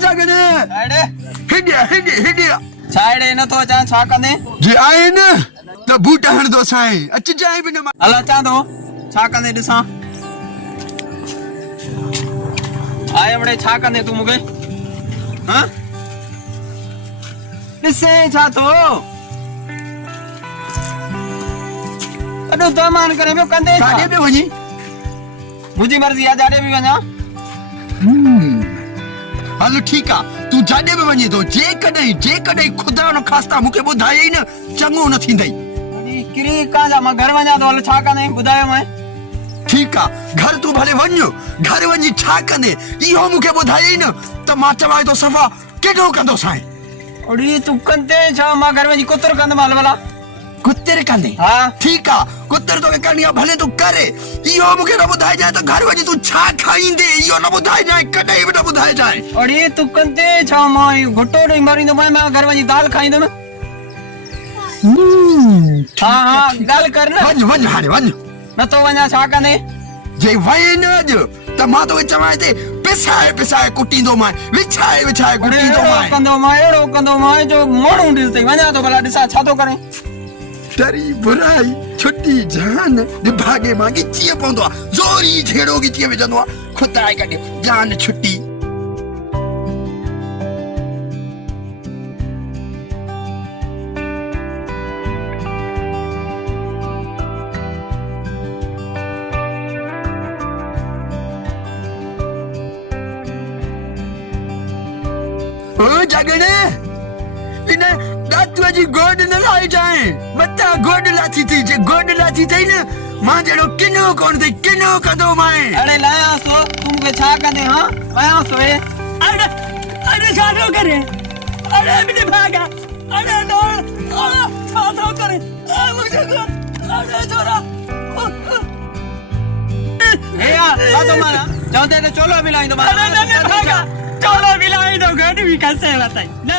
जागने अरे हिडिया छाड़े न तो चां छा कने जे आए न तो बूट हण दो साईं अच जाए बिन हला चां दो छा कने दिसा आए बड़े छा कने तू मुके हां दिसे छा तो अडो तो मान करे में कंदे साडे पे वनी मुजी मर्जी आ जाडे भी वना हलो ठीक आ तू जाडे में वनी तो जे कदई खुदा न खास्ता मुके बुधाई न चंगो न थींदई किरी का जा मैं घर वना तो हल छा कने बुधायो मैं ठीक आ घर तू भले वन्यो घर वनी छा कने इहो मुके बुधाई न त मा चवाए तो सफा केडो कंदो साईं ओडी तू कंदे छा मैं घर वनी कुतर कंद माल वाला कुत्तर कंदे हां ठीक आ कुत्तर तो करनी आ भले तू करे इहो मुके न बुधाई जाए तो घर वनी तू छा खाइंदे इहो न बुधाई जाए कदई भी न बुधाई जाए ओडी तू कंदे छा मैं घोटो रे मारी तो मैं घर वनी दाल खाइंदो न हां गाल कर न वन हारे वन न तो वना छा कने जे वए न जो त मा तो चवाए ते पिसाए कुटींदो मां विछाए कुटींदो मां एड़ो कंदो मां जो मोड़ू दिसते वना तो भला दिसा छा तो करे तरी बुराई छुट्टी जान भागे मां गिचिए पवंदो जोरी झेड़ो गिचिए विझंदो खुदाई कढे जान छुट्टी ओ जागने इन दातु जी गोड न लाई जाए मता गोड लाची थी जे गोड लाची थई न मां जड़ो किनो कोन थई किनो कदो माए अरे लाया सो तुम के छा कने हां लाया सो ए अरे छाड़ो करे अरे मेरे भागा अरे नो छाड़ो करे मुझे अरे छोरा ए यार आ तो मारा जाओ दे चलो मिलाई तो मारा अरे भागा चलो मिलाई दो घर भी कैसे बताई ना